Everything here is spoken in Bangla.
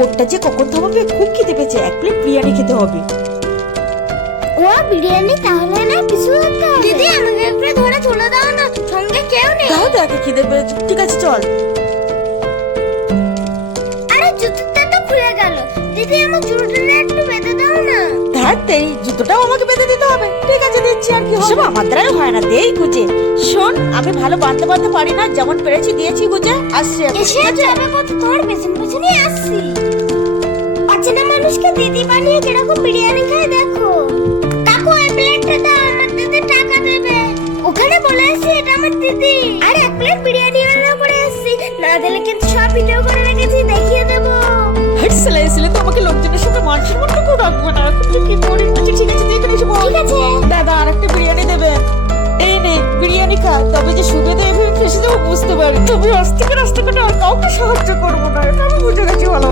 বোর্ডটা যে কখন থামাবে, খুব খেতে পেয়েছে, এক প্লেট বিরিয়ানি খেতে হবে। ও বিরিয়ানি তাহলে না কিছু একটা দিদি আমাকে একটু ধরে চলে দাও না, সঙ্গে কেউ নেই। দাও দেখে খিদে পেয়েছে, ঠিক আছে চল। আরে জুতোটা তো খুলে গেল, দিদি আমার জুতোটা একটু বেঁধে দাও না। ধারতেই জুতোটাও আমাকে বেঁধে দিতে হবে, ঠিক আছে দিচ্ছি, আর কি সব আমার দ্বারাই হয় না, দেই গুজে। শোন, আমি ভালো বাঁধতে পারি না, যেমন পেরেছি দিয়েছি গুজে, আসছি এখন, এসে ঠিক আছে? যাবে কত, তোর পেছন পেছনই আসছি। অচেনা মানুষকে দিদি বানিয়ে কিরকম বিরিয়ানি খায় দেখো। কাকু এই প্লেটটা দাও, আমার দিদি টাকা দেবে। ওখানে বলে আসছি এটা আমার দিদি। আর এক প্লেট বিরিয়ানি অর্ডার করে আসছি, না দিলে কিন্তু সব ভিডিও করে রেখেছি, দেখিয়ে দেবো। হেড সেলে তো আমাকে লোকজনের সাথে মান সম্মানটুকু রাখবে না, এখন যে কি করি। আচ্ছা ঠিক আছে, দিয়ে এসে বল। ঠিক আছে দাদা আর একটা বিরিয়ানি দেবেন। এই নে বিরিয়ানি খা, তবে যে সুবিধা এভাবে ফেসে যাবো বুঝতে পারি, তবে আস্তে করে আর কাউকে সাহায্য করবো না, এটা আমি বুঝে গেছি ভালো।